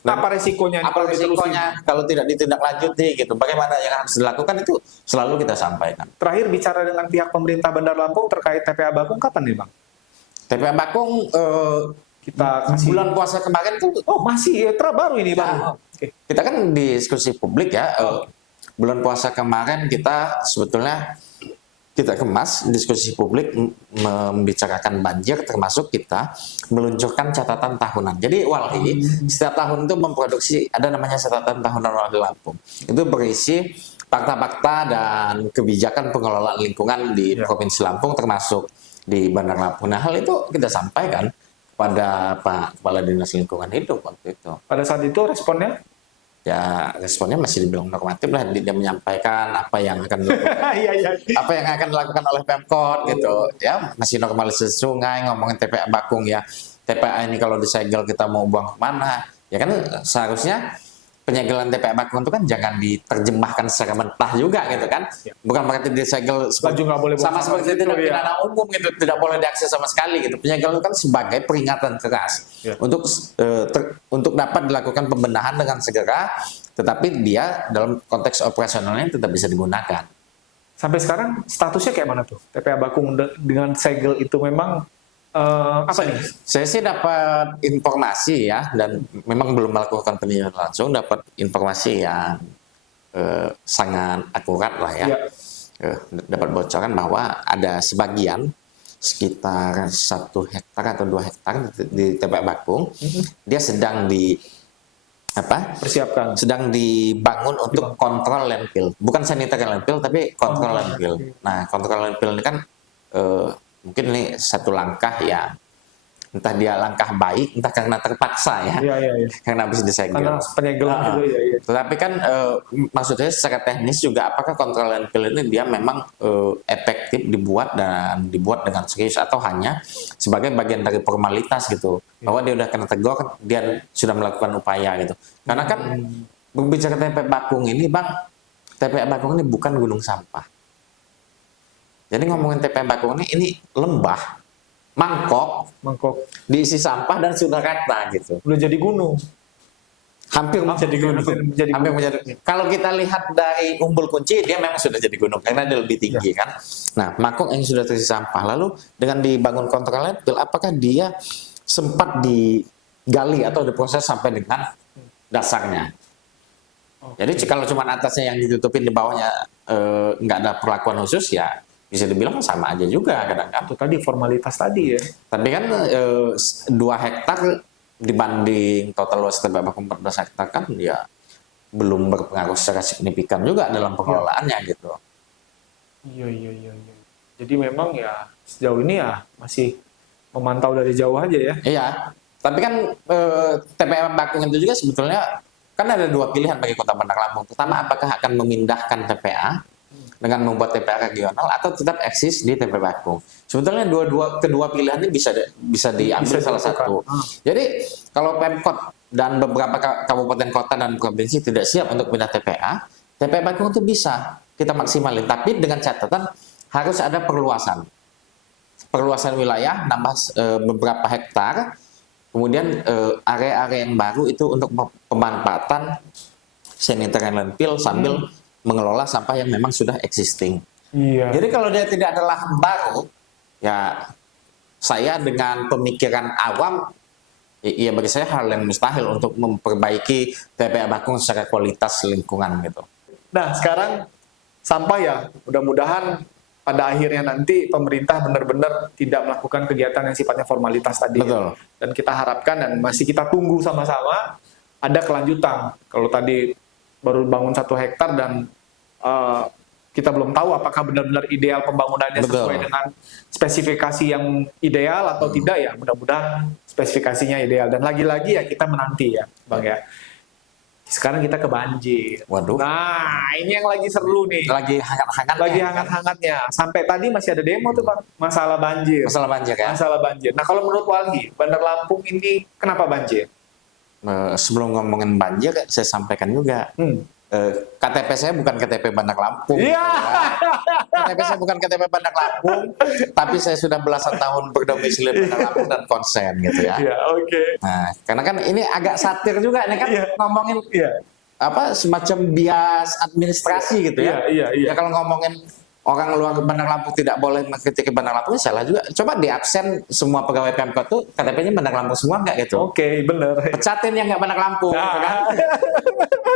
Apa resikonya? Apa resikonya kalau tidak ditindaklanjuti gitu? Bagaimana yang harus dilakukan itu selalu kita sampaikan. Terakhir bicara dengan pihak pemerintah Bandar Lampung terkait TPA Bakung kapan nih Bang? TPA Bakung Kita kasih. bulan puasa kemarin tuh, Oh masih ya, baru ini Bang. Ya. Oke. kita kan diskusi publik ya. Bulan puasa kemarin kita sebetulnya kita kemas diskusi publik membicarakan banjir, termasuk kita meluncurkan catatan tahunan. Jadi Walhi setiap tahun itu memproduksi ada namanya catatan tahunan Walhi Lampung. Itu berisi fakta-fakta dan kebijakan pengelolaan lingkungan di Provinsi Lampung, termasuk di Bandar Lampung. Nah, hal itu kita sampaikan kepada Pak Kepala Dinas Lingkungan Hidup waktu itu. Pada saat itu responnya? Ya, responnya masih dibilang normatif lah. Dia menyampaikan apa yang akan dilakukan, apa yang akan dilakukan oleh Pemkot gitu. Ya, masih normalisasi sungai, ngomongin TPA Bakung ya. TPA ini kalau disegel kita mau buang kemana? Ya kan seharusnya penyegelan TPA Bakung itu kan jangan diterjemahkan secara mentah juga gitu kan. Bukan berarti disegel sama seperti tindak pidana umum gitu, tidak boleh diakses sama sekali gitu. Penyegelan itu kan sebagai peringatan keras untuk dapat dilakukan pembenahan dengan segera, tetapi dia dalam konteks operasionalnya tetap bisa digunakan. Sampai sekarang statusnya kayak mana tuh? TPA Bakung dengan segel itu memang apa nih? Saya sih dapat informasi ya, dan memang belum melakukan peninjauan langsung, dapat informasi yang sangat akurat lah ya. Dapat bocoran bahwa ada sebagian sekitar 1 hektar atau 2 hektar di TPA Bakung, dia sedang sedang dibangun untuk kontrol landfill, bukan sanitary landfill tapi kontrol landfill. Nah, kontrol landfill ini kan mungkin ini satu langkah ya, entah dia langkah baik, entah karena terpaksa ya, karena habis disegel. Karena penyegelan gitu ya. Tetapi kan maksudnya secara teknis juga, apakah kontrol landfill ini dia memang efektif dibuat dengan serius, atau hanya sebagai bagian dari formalitas gitu, bahwa dia udah kena tegur, dia sudah melakukan upaya gitu. Karena kan berbicara TPA Bakung ini Bang, TPA Bakung ini bukan gunung sampah. Jadi ngomongin TPA Bakung ini lembah, mangkok, diisi sampah dan sudah rata gitu. Udah jadi gunung. Hampir menjadi gunung. Kalau kita lihat dari Umbul Kunci, dia memang sudah jadi gunung karena dia lebih tinggi kan. Nah, mangkok yang sudah terisi sampah, lalu dengan dibangun kontrol landfill, apakah dia sempat digali atau diproses sampai dengan dasarnya? Jadi kalau cuma atasnya yang ditutupin, di bawahnya nggak ada perlakuan khusus, ya bisa dibilang sama aja juga kadang-kadang. Itu tadi formalitas tadi ya. Tapi kan 2 hektar dibanding total luas TPA Bakung 14 hektar kan ya belum berpengaruh secara signifikan juga dalam pengelolaannya gitu. Iya, iya, iya, iya. Jadi memang ya sejauh ini ya masih memantau dari jauh aja ya. Iya, tapi kan TPA Bakung itu juga sebetulnya kan ada dua pilihan bagi Kota Bandar Lampung. Pertama, apakah akan memindahkan TPA dengan membuat TPA regional atau tetap eksis di TPA Bakung. Sebetulnya kedua pilihan ini bisa diambil Bisa salah dilakukan. satu. Jadi kalau Pemkot dan beberapa kabupaten kota dan provinsi tidak siap untuk pindah TPA, TPA Bakung itu bisa kita maksimalin, tapi dengan catatan harus ada perluasan wilayah, nambah beberapa hektar, kemudian area-area yang baru itu untuk pemanfaatan sanitary landfill sambil mengelola sampah yang memang sudah existing. Iya. Jadi kalau dia tidak ada lahan baru, ya saya dengan pemikiran awam, ya bagi saya hal yang mustahil untuk memperbaiki TPA Bakung secara kualitas lingkungan gitu. Nah, sekarang sampah ya, mudah-mudahan pada akhirnya nanti pemerintah benar-benar tidak melakukan kegiatan yang sifatnya formalitas tadi. Betul. Dan kita harapkan dan masih kita tunggu sama-sama ada kelanjutan. Kalau tadi baru bangun 1 hektar dan kita belum tahu apakah benar-benar ideal pembangunannya sesuai dengan spesifikasi yang ideal atau tidak ya. Mudah-mudahan spesifikasinya ideal. Dan lagi-lagi ya kita menanti ya, Bang ya. Sekarang kita ke banjir. Waduh. Nah, ini yang lagi seru nih. Lagi hangat-hangatnya. Lagi hangat-hangatnya. Sampai tadi masih ada demo tuh, Bang. Masalah banjir. Masalah banjir ya. Masalah banjir. Nah, kalau menurut Walhi, Bandar Lampung ini kenapa banjir? Sebelum ngomongin banjir, saya sampaikan juga. KTP saya bukan KTP Bandar Lampung. Iya. KTP saya bukan KTP Bandar Lampung, tapi saya sudah belasan tahun berdomisili di Bandar Lampung dan konsen gitu ya. Iya, oke. Nah, karena kan ini agak satir juga ini kan ngomongin Iya. apa semacam bias administrasi gitu ya. Iya. Ya kalau ngomongin orang luar Bandar Lampung tidak boleh mengkritik Bandar Lampung, salah juga. Coba di absen semua pegawai Pemkot tuh KTP-nya Bandar Lampung semua nggak gitu? Oke, bener. Pecatin yang nggak Bandar Lampung. Nah, Kan?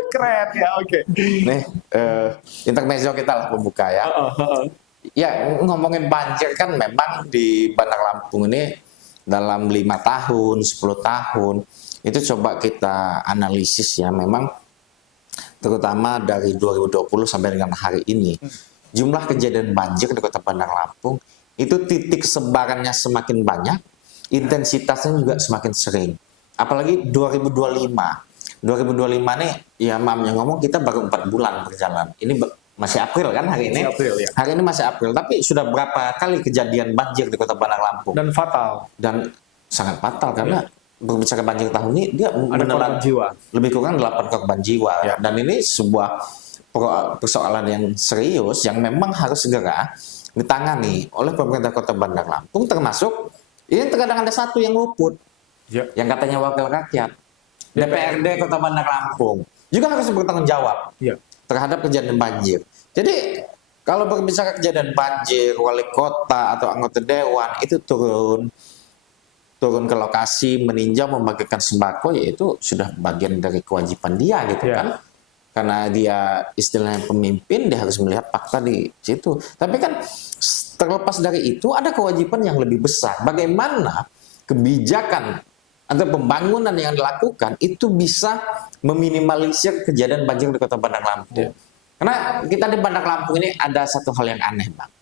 keren ya, oke. Nih, intermezzo kita lah pembuka ya. Ya ngomongin banjir kan memang di Bandar Lampung ini dalam 5 tahun, 10 tahun itu coba kita analisis ya, memang terutama dari 2020 sampai dengan hari ini jumlah kejadian banjir di Kota Bandar Lampung itu titik sebarannya semakin banyak, intensitasnya juga semakin sering. Apalagi 2025 nih ya mamnya ngomong kita baru 4 bulan berjalan. Ini masih April kan hari ini? April, ya. Hari ini masih April, tapi sudah berapa kali kejadian banjir di Kota Bandar Lampung? Dan fatal. Dan sangat fatal karena berbicara banjir tahun ini dia Ada korban jiwa. lebih kurang 8 korban jiwa. Ya. Dan ini sebuah persoalan yang serius yang memang harus segera ditangani oleh pemerintah Kota Bandar Lampung, termasuk ini terkadang ada satu yang luput, yang katanya wakil rakyat, DPRD Kota Bandar Lampung juga harus bertanggung jawab terhadap kejadian banjir. Jadi kalau berbicara kejadian banjir, wali kota atau anggota dewan itu turun ke lokasi, meninjau, membagikan sembako, yaitu sudah bagian dari kewajiban dia gitu kan. Karena dia istilahnya pemimpin, dia harus melihat fakta di situ. Tapi kan terlepas dari itu ada kewajiban yang lebih besar. Bagaimana kebijakan atau pembangunan yang dilakukan itu bisa meminimalisir kejadian banjir di Kota Bandar Lampung. Karena kita di Bandar Lampung ini ada satu hal yang aneh, Bang.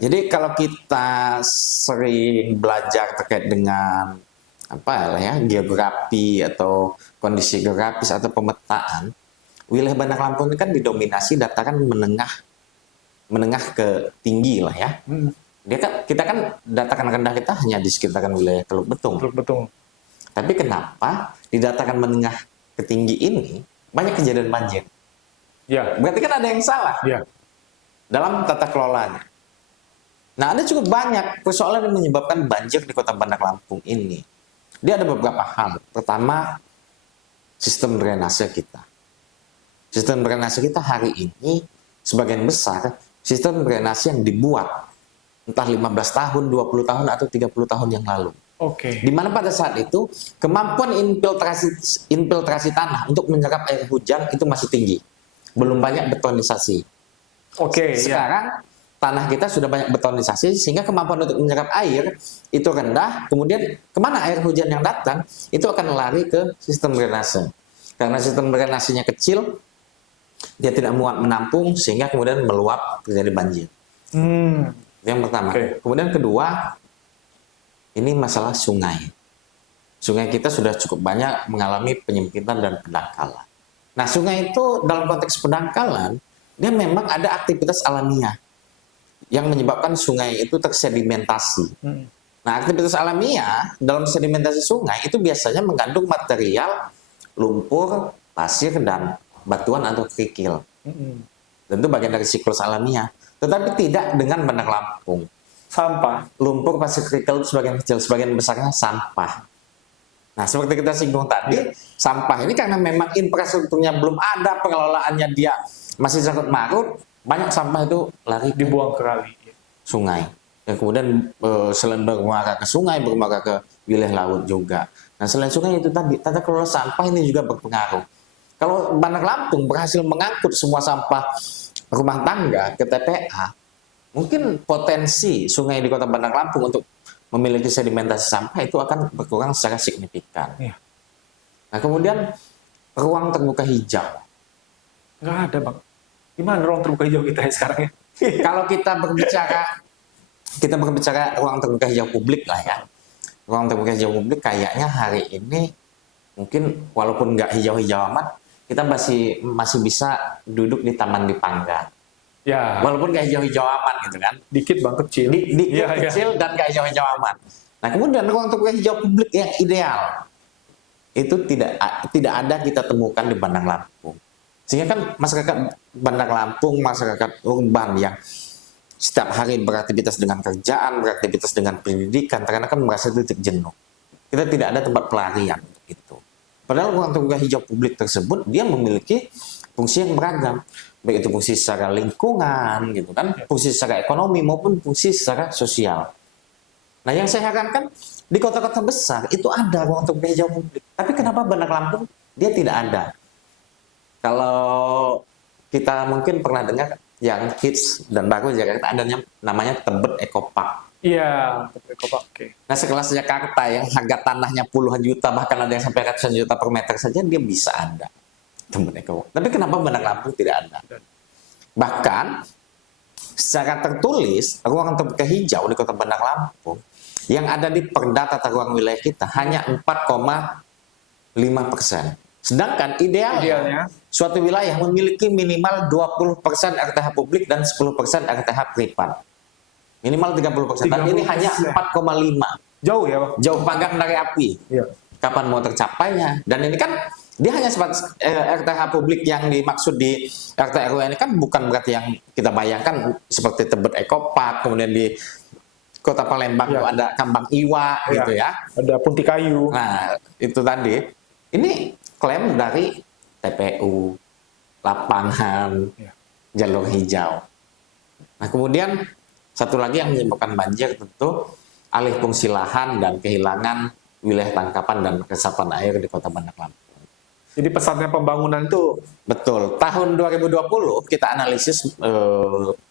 Jadi kalau kita sering belajar terkait dengan geografi atau kondisi geografis atau pemetaan, wilayah Bandar Lampung ini kan didominasi dataran menengah ke tinggi lah ya. Kita kan dataran rendah kita hanya di sekitaran wilayah Teluk Betung. Tapi kenapa di dataran menengah ke tinggi ini banyak kejadian banjir? Berarti kan ada yang salah dalam tata kelolanya. Nah, ada cukup banyak persoalan yang menyebabkan banjir di Kota Bandar Lampung ini. Dia ada beberapa hal. Pertama, sistem drainase kita. Sistem drainase kita hari ini sebagian besar sistem drainase yang dibuat entah 15 tahun, 20 tahun atau 30 tahun yang lalu. Di mana pada saat itu kemampuan infiltrasi tanah untuk menyerap air hujan itu masih tinggi. Belum banyak betonisasi. Sekarang tanah kita sudah banyak betonisasi sehingga kemampuan untuk menyerap air itu rendah. Kemudian kemana air hujan yang datang itu akan lari ke sistem drainase. Karena sistem drainasenya kecil, Dia tidak muat menampung sehingga kemudian meluap terjadi banjir. Itu yang pertama. Kemudian kedua, ini masalah sungai. Sungai kita sudah cukup banyak mengalami penyempitan dan pendangkalan. Nah, sungai itu dalam konteks pendangkalan, dia memang ada aktivitas alamiah yang menyebabkan sungai itu tersedimentasi. Nah, aktivitas alamiah dalam sedimentasi sungai itu biasanya mengandung material lumpur, pasir, dan batuan atau kerikil. Tentu bagian dari siklus alamiah. Tetapi tidak dengan bandar Lampung. Sampah. Lumpur, pasir, kerikil itu sebagian kecil, sebagian besarnya sampah. Nah, seperti kita singgung tadi, sampah ini karena memang infrastrukturnya belum ada, pengelolaannya dia masih carut marut, banyak sampah itu lari Dibuang ke kali. sungai. Dan kemudian selain bermuara ke sungai, bermuara ke wilayah laut juga. Nah, selain sungai itu tadi, tata kelola sampah ini juga berpengaruh. Kalau Bandar Lampung berhasil mengangkut semua sampah rumah tangga ke TPA, mungkin potensi sungai di kota Bandar Lampung untuk memiliki sedimentasi sampah itu akan berkurang secara signifikan. Nah, kemudian ruang terbuka hijau. Nggak ada, Bang. Gimana ruang terbuka hijau kita sekarang ya? Kalau kita berbicara ruang terbuka hijau publik lah ya. Ruang terbuka hijau publik kayaknya hari ini mungkin walaupun nggak hijau-hijau amat, kita masih bisa duduk di Taman Dipangga. Ya. Walaupun nggak hijau-hijau amat gitu kan. Dikit Bang, kecil. Dikit kecil dan nggak hijau-hijau amat. Nah, kemudian ruang terbuka hijau publik yang ideal itu tidak ada kita temukan di Bandar Lampung. Sehingga kan masyarakat Bandar Lampung, masyarakat urban yang setiap hari beraktivitas dengan kerjaan, beraktivitas dengan pendidikan, karena kan merasa titik jenuh. Kita tidak ada tempat pelarian untuk itu. Padahal ruang terbuka hijau publik tersebut dia memiliki fungsi yang beragam. Baik itu fungsi secara lingkungan, gitu kan, fungsi secara ekonomi maupun fungsi secara sosial. Nah, yang saya harapkan di kota-kota besar itu ada ruang terbuka hijau publik. Tapi kenapa Bandar Lampung dia tidak ada? Kalau kita mungkin pernah dengar yang hits dan baru Jakarta ada namanya Tebet Eco Park. Iya, Tebet Eco Park. Nah, sekelas Jakarta yang harga tanahnya puluhan juta, bahkan ada yang sampai ratusan juta per meter saja, dia bisa ada. Tapi kenapa Bandar Lampung tidak ada? Bahkan secara tertulis ruang terbuka hijau di kota Bandar Lampung yang ada di Perda Tata Ruang Wilayah kita hanya 4,5%. Sedangkan idealnya suatu wilayah memiliki minimal 20% RTH publik dan 10% RTH privat. Minimal 30%. Dan ini hanya 4,5. Jauh ya, Bang? Jauh panggang dari api. Iya. Kapan mau tercapainya? Dan ini kan dia hanya sebatas RTH publik yang dimaksud di RT RW ini kan bukan berarti yang kita bayangkan seperti Tebet Eco Park, kemudian di Kota Palembang itu ada Kambang Iwa gitu ya. Ada Punti Kayu. Nah, itu tadi. Ini klaim dari TPU, lapangan, jalur hijau. Nah, kemudian satu lagi yang menyebabkan banjir tentu alih fungsi lahan dan kehilangan wilayah tangkapan dan resapan air di Kota Bandar Lampung. Jadi pesannya pembangunan itu betul. Tahun 2020 kita analisis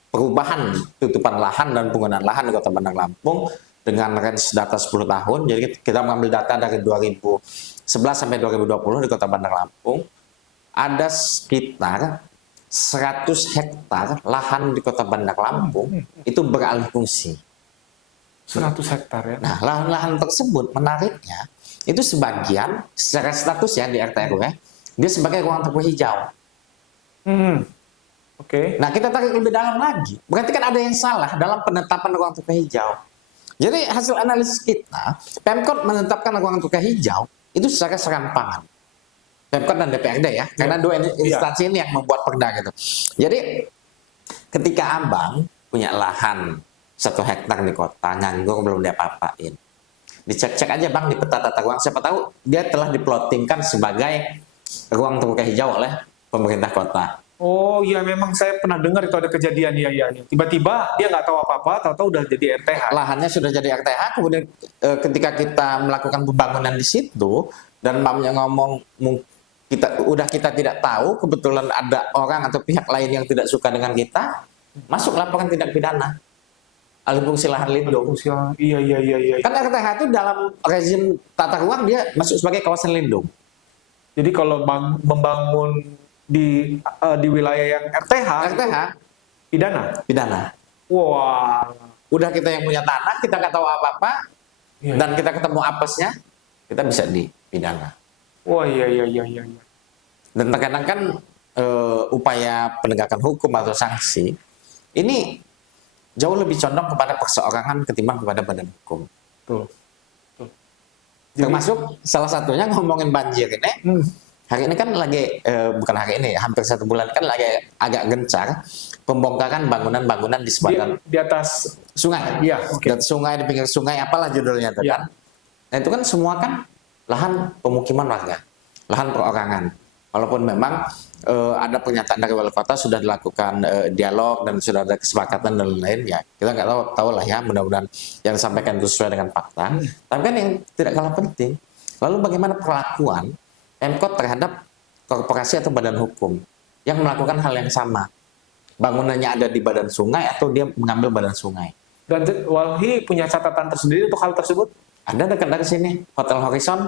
perubahan tutupan lahan dan penggunaan lahan di Kota Bandar Lampung dengan range data 10 tahun. Jadi kita mengambil data dari 2011 sampai 2020 di Kota Bandar Lampung. Ada sekitar 100 hektar lahan di Kota Bandar Lampung itu beralih fungsi. 100 hektar ya. Nah, lahan-lahan tersebut menariknya itu sebagian secara status ya di RT RW dia sebagai ruang terbuka hijau. Oke. Nah, kita tarik lebih dalam lagi. Berarti kan ada yang salah dalam penetapan ruang terbuka hijau. Jadi hasil analisis kita, Pemkot menetapkan ruang terbuka hijau itu secara serampangan. Pemkot dan DPRD ya, karena dua instansi ini yang membuat perda gitu. Jadi ketika Abang punya lahan 1 hektar di kota, nganggur belum diapa-apain, dicek-cek aja Bang di peta tata ruang, siapa tahu dia telah diplottingkan sebagai ruang terbuka hijau oleh pemerintah kota. Oh iya, memang saya pernah dengar itu ada kejadian ya. Tiba-tiba dia nggak tahu apa-apa, tahu-tahu udah jadi RTH. Lahannya sudah jadi RTH, kemudian ketika kita melakukan pembangunan di situ dan mamnya ngomong kita tidak tahu, kebetulan ada orang atau pihak lain yang tidak suka dengan kita, masuk laporan tindak pidana. Alih fungsi lahan lindung. Iya. Kan RTH itu dalam rezim tata ruang dia masuk sebagai kawasan lindung. Jadi kalau membangun di wilayah yang RTH, RTH pidana. pidana. Wah. Udah kita yang punya tanah, kita nggak tahu apa-apa, Iya. dan kita ketemu apesnya, kita bisa dipidana. Wah, iya. Dan terkadang kan upaya penegakan hukum atau sanksi ini jauh lebih condong kepada perseorangan ketimbang kepada badan hukum. Betul. Termasuk salah satunya ngomongin banjir ini. Hari ini kan lagi, bukan hari ini, hampir 1 bulan kan lagi agak gencar pembongkaran bangunan-bangunan di sepanjang Di atas, sungai. iya, oke. Di atas sungai, di pinggir sungai, apalah judulnya itu Iya. kan. Nah itu kan semua kan lahan pemukiman warga, lahan perorangan. Walaupun memang ada pernyataan dari wali kota sudah dilakukan dialog dan sudah ada kesepakatan dan lain-lain, ya kita nggak tahu lah ya, mudah-mudahan yang disampaikan itu sesuai dengan fakta. Tapi kan yang tidak kalah penting, lalu bagaimana perlakuan Pemkot terhadap korporasi atau badan hukum yang melakukan hal yang sama, bangunannya ada di badan sungai atau dia mengambil badan sungai. Dan Walhi punya catatan tersendiri untuk hal tersebut? Ada dekat dari sini, Hotel Horizon,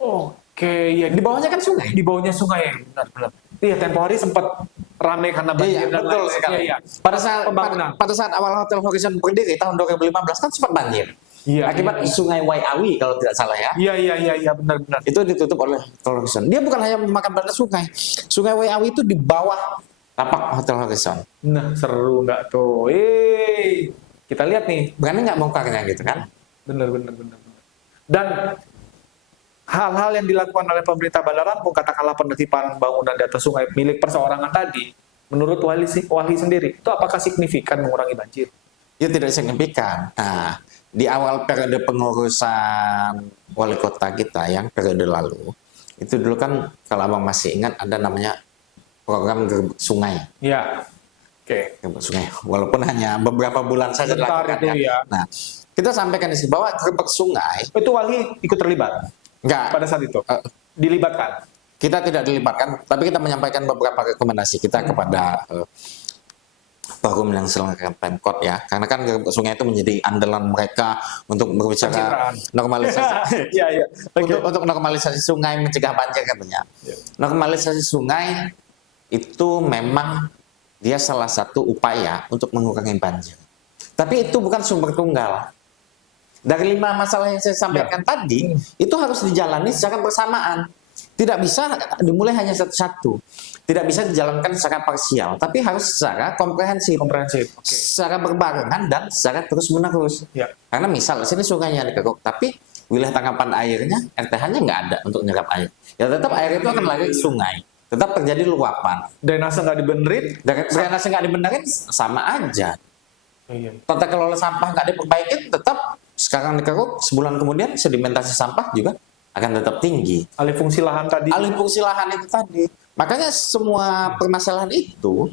Oke, ya di bawahnya kan sungai. di bawahnya sungai, benar. Iya, tempo hari sempat ramai karena banjir dan betul lain-lain. sekali. Iya. Pada saat awal Hotel Horizon berdiri tahun 2015 kan sempat banjir. Iya, Akibat iya. Sungai Waiawi kalau tidak salah ya. Iya, benar. Itu ditutup oleh Hotel Horizon. Dia bukan hanya memakan badan sungai. Sungai Waiawi itu di bawah tapak Hotel Horizon. Nah, seru nggak tuh? Kita lihat nih. Berani nggak bongkarnya gitu kan? Benar. Dan hal-hal yang dilakukan oleh pemerintah Bandar Lampung, katakanlah penertiban bangunan di atas sungai milik perseorangan tadi, menurut Walhi sendiri, itu apakah signifikan mengurangi banjir? Ya tidak signifikan. Nah, di awal periode pengurusan wali kota kita yang periode lalu, itu dulu kan kalau abang masih ingat ada namanya program gerbek sungai. Ya, oke. Gerbek sungai. Walaupun hanya beberapa bulan saja Bentar dilakukan itu ya. Nah, kita sampaikan di sini bahwa gerbek sungai Itu Walhi ikut terlibat enggak, pada saat itu? Dilibatkan? kita tidak dilibatkan, tapi kita menyampaikan beberapa rekomendasi kita kepada forum yang selenggarakan Pemkot ya, karena kan gerbek sungai itu menjadi andalan mereka untuk berbicara Pencitraan. normalisasi. Iya. Untuk normalisasi sungai, mencegah banjir katanya. Ya. Normalisasi sungai itu memang dia salah satu upaya untuk mengurangi banjir. Tapi itu bukan sumber tunggal. Dari 5 masalah yang saya sampaikan tadi, itu harus dijalani secara bersamaan. Tidak bisa dimulai hanya satu-satu. Tidak bisa dijalankan secara parsial, tapi harus secara komprehensif. Komprehensif. Oke. Secara berbarengan dan secara terus-menerus. Ya. Karena misal sini sungainya dikeruk, tapi wilayah tangkapan airnya, RTH-nya nggak ada untuk nyerap air. Ya tetap air itu akan lari ke sungai. Tetap terjadi luapan. Drainase nggak dibenerin? Drainase nggak dibenerin, sama aja. Iya. Tata kelola sampah nggak diperbaiki, tetap sekarang dikeruk, sebulan kemudian sedimentasi sampah juga akan tetap tinggi. Alih fungsi lahan tadi. Alih fungsi lahan itu tadi. Makanya semua permasalahan itu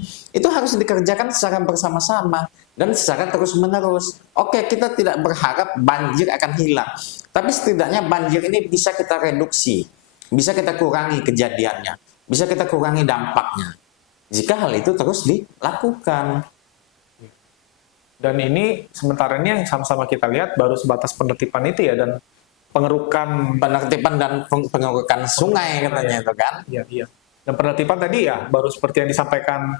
harus dikerjakan secara bersama-sama dan secara terus-menerus. Oke, kita tidak berharap banjir akan hilang, tapi setidaknya banjir ini bisa kita reduksi, bisa kita kurangi kejadiannya, bisa kita kurangi dampaknya. Jika hal itu terus dilakukan. Dan ini sementara ini yang sama-sama kita lihat baru sebatas penertiban itu ya, dan pengerukan. Penertiban dan pengerukan sungai katanya itu kan. Iya. Dan penertiban tadi ya baru seperti yang disampaikan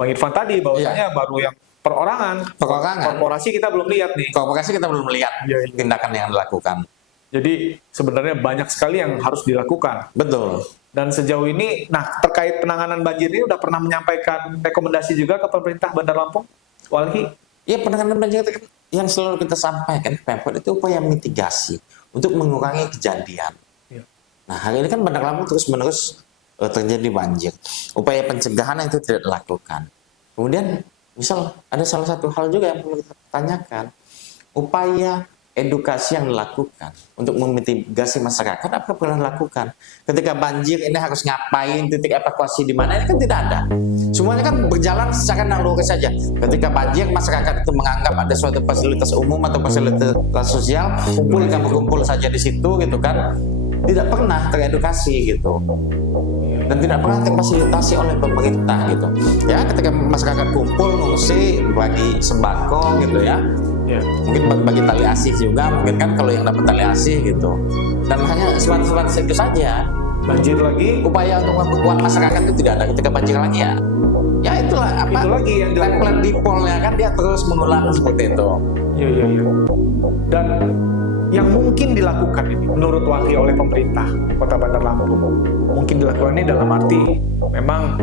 Bang Irfan tadi, bahwasanya baru yang perorangan. Korporasi kita belum lihat nih. Korporasi kita belum lihat Iya. tindakan yang dilakukan. Jadi sebenarnya banyak sekali yang harus dilakukan. Betul. Dan sejauh ini, nah terkait penanganan banjir ini udah pernah menyampaikan rekomendasi juga ke pemerintah Bandar Lampung, Walhi? Ya, penanganan banjir yang selalu kita sampaikan Pemkot itu upaya mitigasi untuk mengurangi kejadian. Ya. Nah, hari ini kan Bandar Lampung terus-menerus terjadi banjir. Upaya pencegahan itu tidak dilakukan. Kemudian, misal ada salah satu hal juga yang perlu kita tanyakan, upaya edukasi yang dilakukan untuk memitigasi masyarakat, apa pernah dilakukan? Ketika banjir ini harus ngapain, titik evakuasi di mana, ini kan tidak ada. Semuanya kan berjalan secara naluri saja. Ketika banjir, masyarakat itu menganggap ada suatu fasilitas umum atau fasilitas sosial, berkumpul saja di situ gitu kan. Tidak pernah teredukasi gitu. Dan tidak pernah terfasilitasi oleh pemerintah gitu. Ya, ketika masyarakat kumpul, ngungsi, bagi sembako gitu ya. Ya. Mungkin bagi tali asih juga, mungkin kan kalau yang dapat tali asih gitu. Dan hanya sebatas itu saja. banjir lagi. Upaya untuk memperkuat masyarakat itu tidak ada ketika banjir lagi ya. Ya itulah apa? Itu lagi yang dilakukan. Template di polnya kan dia terus mengulang seperti itu. Iya. Dan yang mungkin dilakukan ini menurut Walhi oleh pemerintah Kota Bandar Lampung, mungkin dilakukan ini dalam arti memang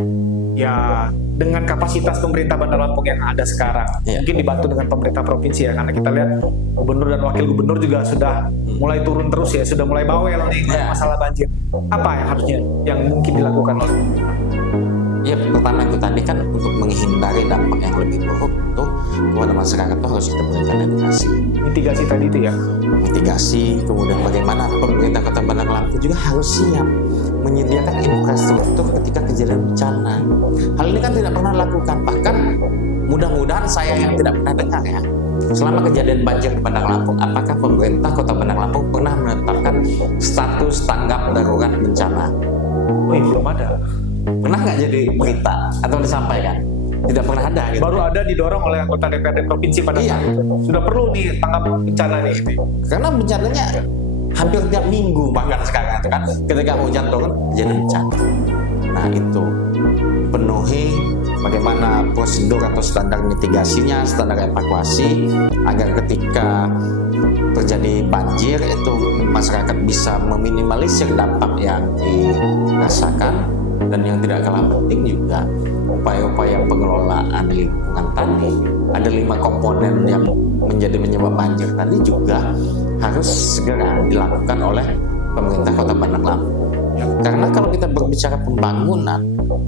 ya dengan kapasitas pemerintah Bandar Lampung yang ada sekarang, mungkin dibantu dengan pemerintah provinsi ya, karena kita lihat gubernur dan wakil gubernur juga sudah mulai turun terus ya, sudah mulai bawel nih masalah banjir. Apa yang harusnya yang mungkin dilakukan oleh? Ya pertama itu tadi kan untuk menghindari dampak yang lebih buruk itu kepada masyarakat itu harus kita berikan edukasi. Mitigasi tadi itu ya. Mitigasi, kemudian bagaimana pemerintah Kota Bandar Lampung juga harus siap menyediakan infrastruktur ketika kejadian bencana. Hal ini kan tidak pernah dilakukan, bahkan mudah-mudahan saya yang tidak pernah dengar ya. Selama kejadian banjir di Bandar Lampung, apakah pemerintah Kota Bandar Lampung pernah menetapkan status tanggap darurat bencana? Oh, belum ada. Pernah nggak jadi berita atau disampaikan? Tidak pernah ada. Gitu. Baru ada didorong oleh anggota DPRD provinsi pada saat itu. Sudah perlu nih tanggap bencana nih. Karena bencananya hampir tiap minggu bahkan sekarang itu kan, ketika hujan turun jadi bencana. Nah itu penuhi bagaimana prosedur atau standar mitigasinya, standar evakuasi agar ketika terjadi banjir itu masyarakat bisa meminimalisir dampak yang dirasakan. Dan yang tidak kalah penting juga upaya-upaya pengelolaan lingkungan tadi. Ada 5 komponen yang menjadi penyebab banjir tadi juga harus segera dilakukan oleh pemerintah Kota Bandar Lampung. Karena kalau kita berbicara pembangunan,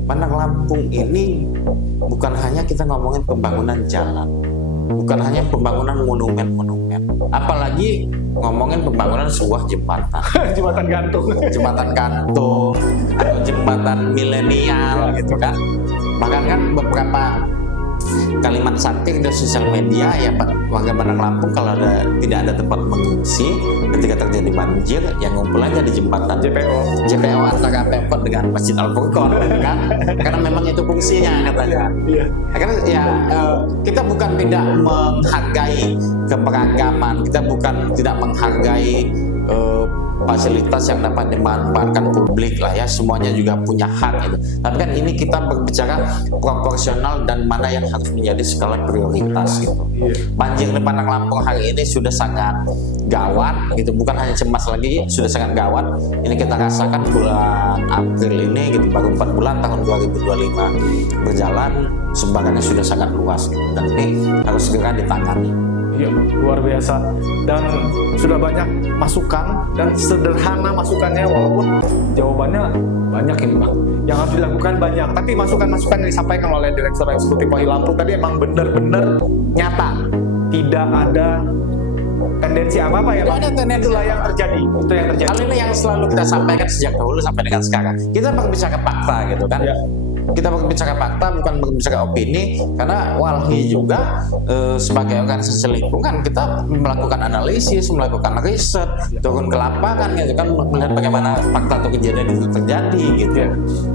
Bandar Lampung ini bukan hanya kita ngomongin pembangunan jalan, bukan hanya pembangunan monumen-monumen, apalagi ngomongin pembangunan sebuah jembatan. Jembatan gantung. Jembatan gantung atau jembatan milenial gitu kan. Bahkan kan beberapa kalimat satir di sosial media ya warga Bandar Lampung kalau tidak ada tempat mengungsi ketika terjadi banjir yang ngumpul aja di jembatan JPO antara Pemkot dengan Masjid Al Furqon gitu kan. Karena memang itu fungsinya katanya. Karena ya kita bukan tidak menghargai keberagaman, kita bukan tidak menghargai fasilitas yang dapat dimanfaatkan publik lah ya, semuanya juga punya hak gitu. Tapi kan ini kita berbicara proporsional dan mana yang harus menjadi skala prioritas gitu. Banjir di Bandar Lampung hari ini sudah sangat gawat gitu, bukan hanya cemas lagi, sudah sangat gawat. Ini kita rasakan bulan April ini gitu, baru 4 bulan tahun 2025 berjalan, sumbangannya sudah sangat luas gitu, dan ini harus segera ditangani. Iya, luar biasa. Dan sudah banyak masukan dan sederhana masukannya, walaupun jawabannya banyak ini Bang. Yang harus dilakukan banyak, tapi masukan-masukan yang disampaikan oleh Direktur Eksekutif Walhi Lampung tadi emang benar-benar nyata. Tidak ada tendensi apa-apa ya Bang. Ada tendensi. Itulah yang terjadi. Itu yang terjadi. Hal ini yang selalu kita sampaikan sejak dahulu sampai dengan sekarang. Kita berbicara fakta gitu kan. Ya. Kita berbicara fakta, bukan berbicara opini, karena Walhi juga sebagai organisasi lingkungan kita melakukan analisis, melakukan riset, turun ke lapangan gitu kan, melihat bagaimana fakta atau kejadian itu terjadi gitu.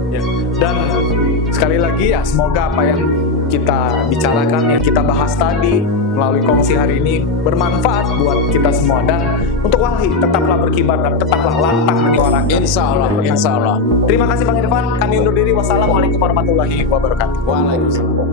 Ya. Dan sekali lagi ya, semoga apa yang kita bicarakan, yang kita bahas tadi melalui kongsi hari ini bermanfaat buat kita semua. Dan untuk Walhi, tetaplah berkibar dan tetaplah lantang menyuarakan. Insya Allah, insya Allah. Terima kasih Bang Irfan, kami undur diri. Wassalamualaikum warahmatullahi wabarakatuh. Waalaikumsalam.